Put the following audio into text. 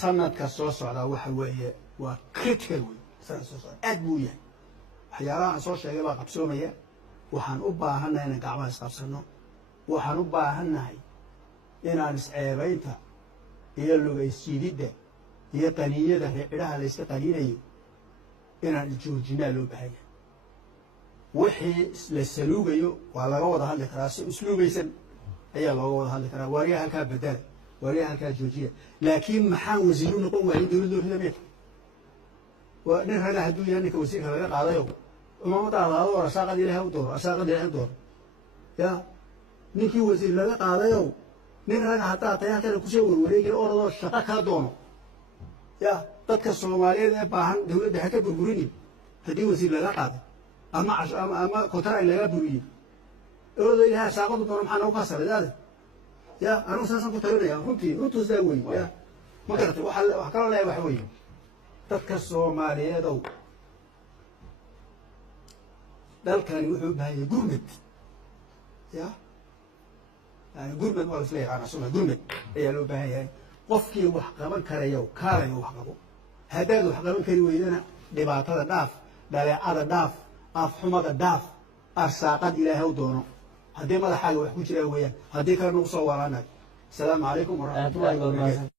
sanadka soo socda waxa weeye waa critical wey sanadka soo socda aad buu yahay waxyaalaha aan soo sheegay baa qabsoomaya waxaan u baahannahay inaan gacmaha isqabsanno waxaan u baahannahay inaan isceebaynta iyo lugaysiididda iyo qaniinyada reecidhaha la yska qaniinayo inaan joojinaa loo baahan yahay wixii la saluugayo waa laga wada hadli karaa si usluubaysan ayaa looga wada hadli karaa waariyaha halkaa bedela waariyaha halkaa joojiya laakiin maxaan wasiiru noqon waayey dowladda horrida waa nin raga hadduu yahay ninka wasiirka laga qaadayo umamada adaado oo arsaaqada ilaahay u dooro arsaaqada ilaahay u dooro ya ninkii wasiir laga qaadayo nin raga haddaa tahay halkana kusoo warwareegaya oradoo shaqo kaa doono ya dadka soomaaliyeed ee baahan dowladda ha ka burburinin haddii wasiir laga qaaday ama kontarayn laga buriyey oradoo ilaahay arsaaqadu doono maxaa noogu kasaray ya anigu saasaan ku talinaya runtuu sidaa wey ya ma garatay wax kaloo leeyahay waxa weeye dadka soomaaliyeedow dalkani wuxuu u baahan yahay gurmed ya yani gurmed waa laisla yaqaana suma gurmed ayaa loo baahan yahay qofkii wax qaban karayo kaalayo wax qabo haddaad wax qaban kari weydana dhibaatada dhaaf dhaleecada dhaaf afxumada dhaaf arsaaqad ilaahay u doono haddii madaxaaga wax ku jiraan weeyaan haddii kale nagu soo walaanayo asalaamu calaykum waraxmatullahi wabarakatu